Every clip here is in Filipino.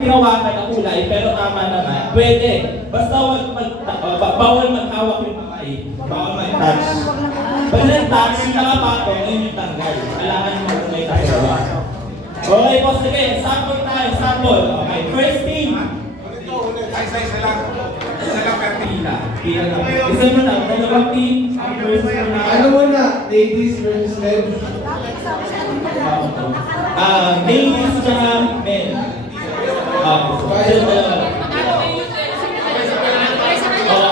Hinawakan na kulay, pero tama naman. Pwede. Basta bawal maghawak yung kamay. Bawal mag-touch. Pag nag-touch, yung nakapatong, yun yung tanggal. Kailangan mo kulay tayo. Okay po, sige. Sample tayo. Sample. Okay. First team. Isa lang. Isa lang per Pila. Pila lang. Isa mo na. Dalawang team. Ang first mo na. Ano muna? Ladies versus men? Ladies tsaka men.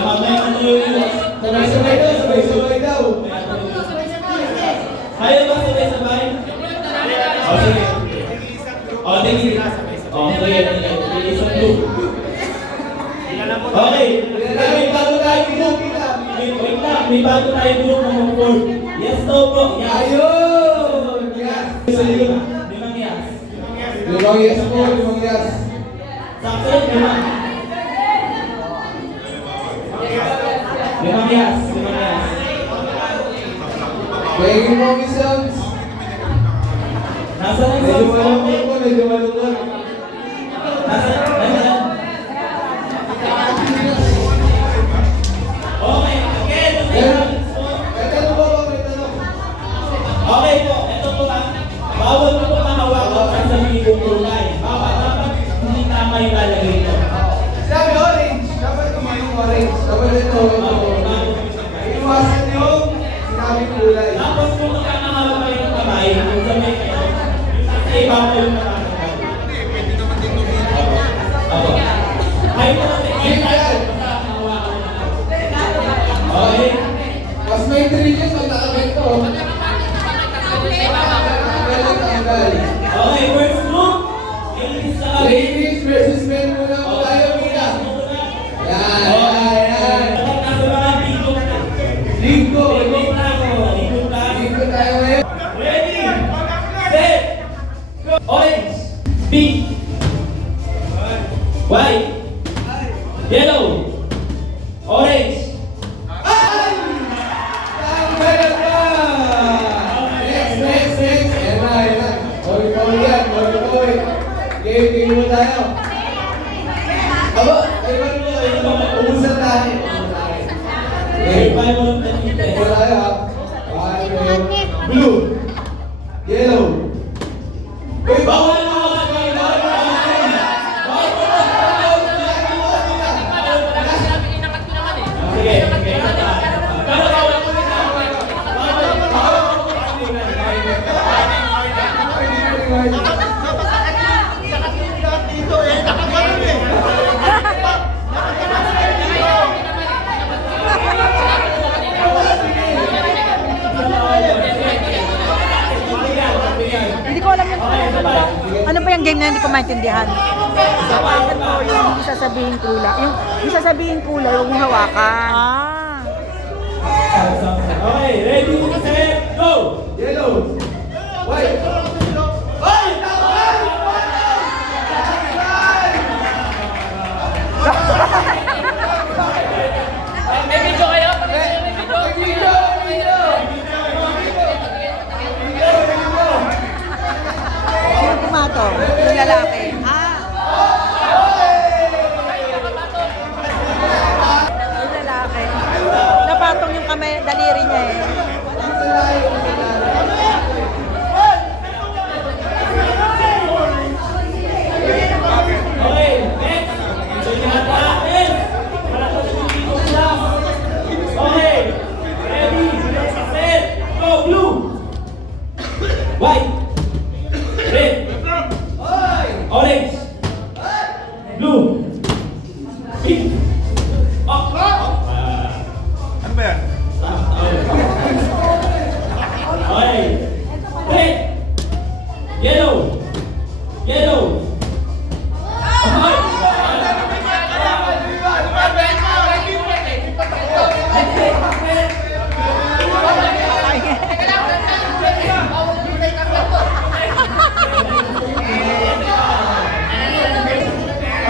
Mamaya ano yun? Sabay-sabay daw, sabay-sabay daw. Kaya ba sabay-sabay? O sige. O sige. O sige. Isang group. Okay. May bago tayo group. Wait lang. May bago tayo group ng 4. Yes daw po. Ayun! Yes! Limang yes. Limang yes po, limang yes. Sakto yun, limang. Limang yes. Limang yes. Thank you, Mommy Sons. Nasaan ang Medyo songs? malungkot po, medyo malungkot. Nasaan? Okay, again. May tanong po ba? May tanong. Okay po, ito po lang. Bawal po mahawakan sa sarili kong kulay. Dapat hindi tama yung lalagay ito. Sinabi orange. Dapat kumain orange. Dapat ito. Iwasan yung sinabi kulay. Tapos kung nakakahawak kayo ng kamay, kung sa may kayo, sa iba ko yung nakakahawak. Opo. Kahit po kasi okay. Mas may intelligence pag nakabit ko. Okay, first group. Ladies sa kami. Ladies versus men muna po tayo. Yan. Linggo. Linggo tayo ngayon. Ready, set, go. Orange, pink, white, yellow, orange. Tanggal ka! Next. Ayan na. Koy yan. Koy. Game mo tayo. Aba, kayo ba? Umusan tayo. Okay, Game. five on the Game mo tayo ha. Blue. Yellow. Uy, bawal na ako. Sige, sige. Hindi ko alam yung ano ba yung game na hindi ko maintindihan. Hawakan mo yung hindi sasabihin kulay. Yung sasabihin kulay, huwag mong hawakan. Okay, ready, set, go! Yellow. White. Ay! May video kayo? May video. Sino pumatong? Yung lalaki. Yung lalaki. Napatong yung kamay, daliri niya eh. Okay, next. So, lahat natin. Para sa dito lang. Okay, ready, set, go, blue. White. Red. Orange. Blue. Pink. Ano ba yan? Okay. Red. Yellow. Yellow. Okay.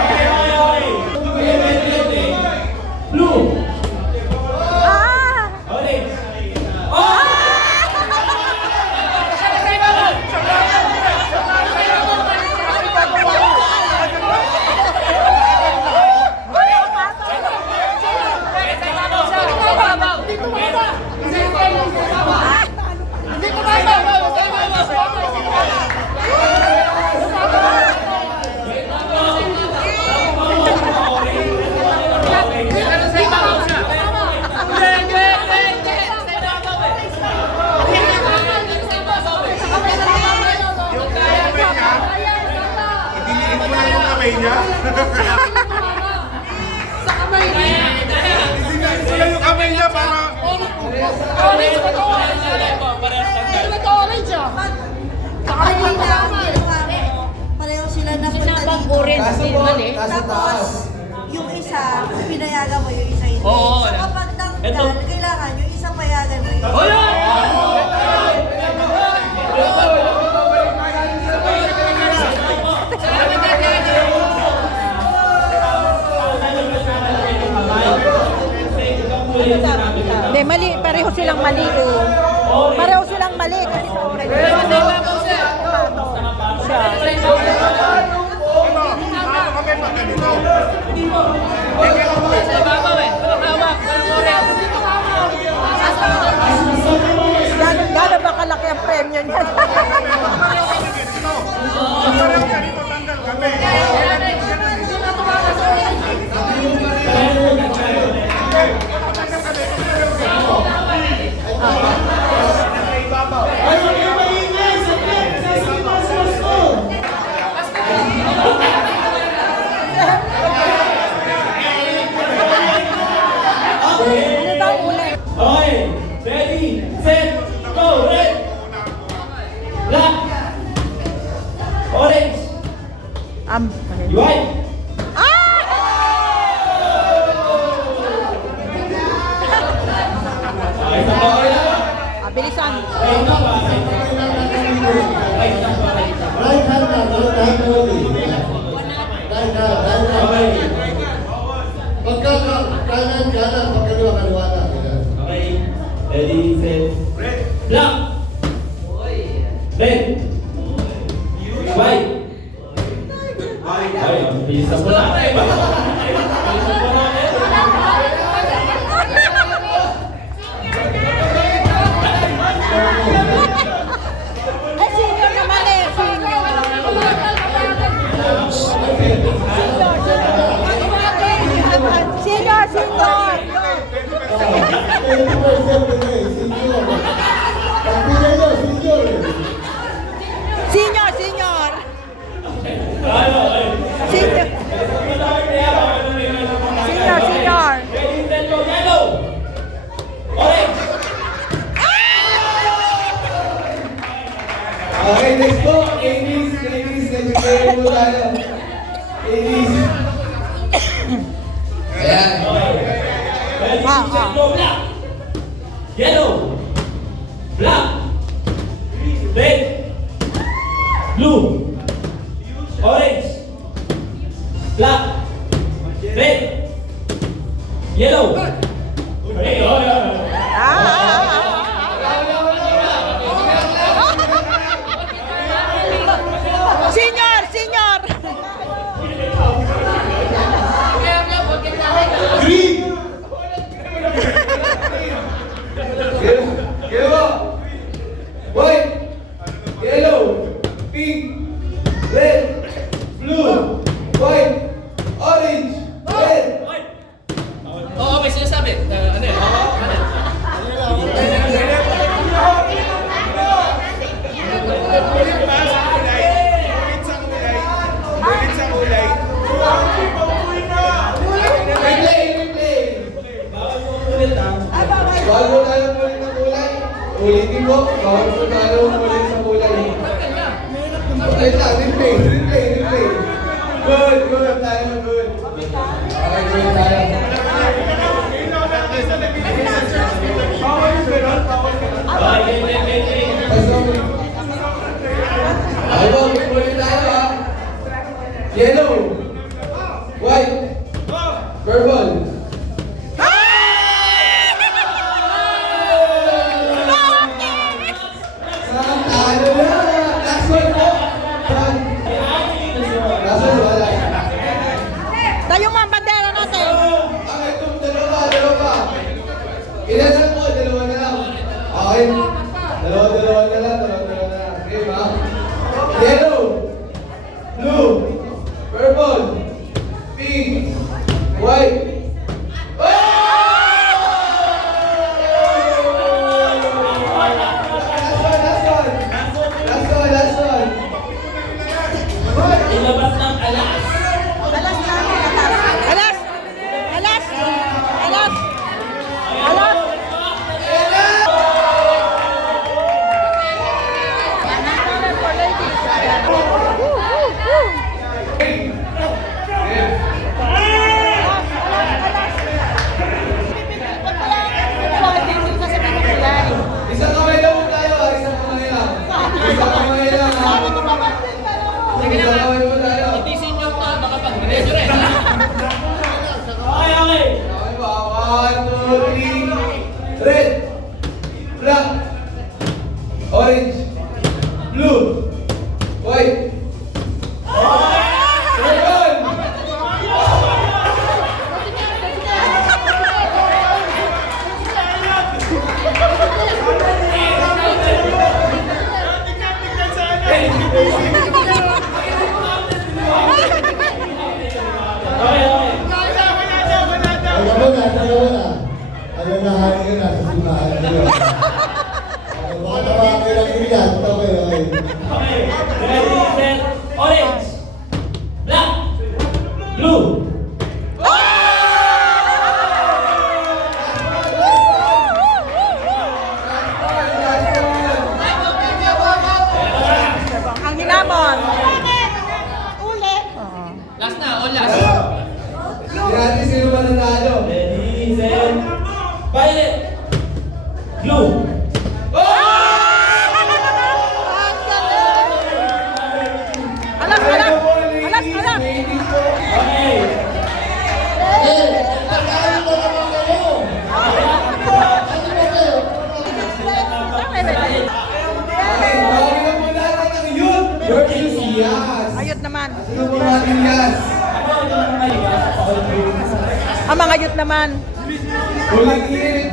Okay, kamay niya. Sa kamay niya. Sila yung kamay niya para... Orange ba ito? Ano ito orange ah? Sa kamay niya. Pareho sila na punta Sinabang dito. orange. Kaso po, Mali. nasa taas. Yung isa, pinayagan mo yung isa hindi. Oo, So kapag Ito. tanggal, kailangan yung isa payagan mo yung isa. Hindi, mali. Pareho silang mali eh. Pareho silang mali kasi sa orange. Siya. Ano kami pag ganito? Gano'n ba kalaki ang premyo niyan? Parang ganito tanggal kami. Ano daw ulit? Okay, ready, set, go, red, black, orange, white. Okay, sa bawal na ba? Bilisan. Right na ba? Right na ba? Right hand na, right hand only. Right hand, right hand. Okay. Pagka kanan, kanan, pag kaliwa, kaliwa na. Ayan. Okay. Ready, set. Black. Red. White. Ay, bilisan mo na. Bilisan mo na. Eh, senior naman eh. Senior. Senior, senior. Senior, senior. Ano, ay. Senior, senior, senior. Ready, set, go, yellow. Orange. Okay, next po. Ladies, nag-play po tayo. Ladies. Ayan. Ready, set, go, black. Yellow. Black. Red. Blue. Orange. Black. Red. Yellow. Hey, oh, yeah. Senior, senior. Green. Yellow. White. Yellow. Pink. Red. Blue. White. Orange. Red. Oo, may sinasabi. Ano yun? Ulit sa kulay. Replay. Bawal mo ulit, ah. Bawal po tayo ulit ng kulay. Ulitin po. Bawal po tayo ulit sa kulay. Wait lang. Replay. Good. Tayo. Good. Okay, good tayo. Okay. Ako, ulit tayo ha. Yellow. White. Purple. Ano na? Last one po. Last one, wala. Tayo mo ang bandera natin. Okay, itong dalawa. Ilan lang po? Dalawa na lang. Okay. Dalawa na lang. Okay ba? Yellow. Blue. Purple. Pink. White. Last one. Ilabas ng alas. Okay, okay. Okay ba? 1, 2, 3. Red. Black. Orange. Blue. White. Red. Okay, okay. Ano na hari ka na sa simbahan niyo? Baka tawagan kayo lang yun yan. Okay. Okay. Ready, set, orange. Black. Blue. Ang hinamon. Last na, all last. Hindi natin sino mananalo. Ready, set, violet. Blue. Alas, alas. Alas, alas. Okay. Pagkain mo naman kayo! Ay, ay, ay. Okay, tawagin na po natin ang youth versus Yas. Ayot naman. Sino po natin Yas? Ang mga youth naman. Huling hirit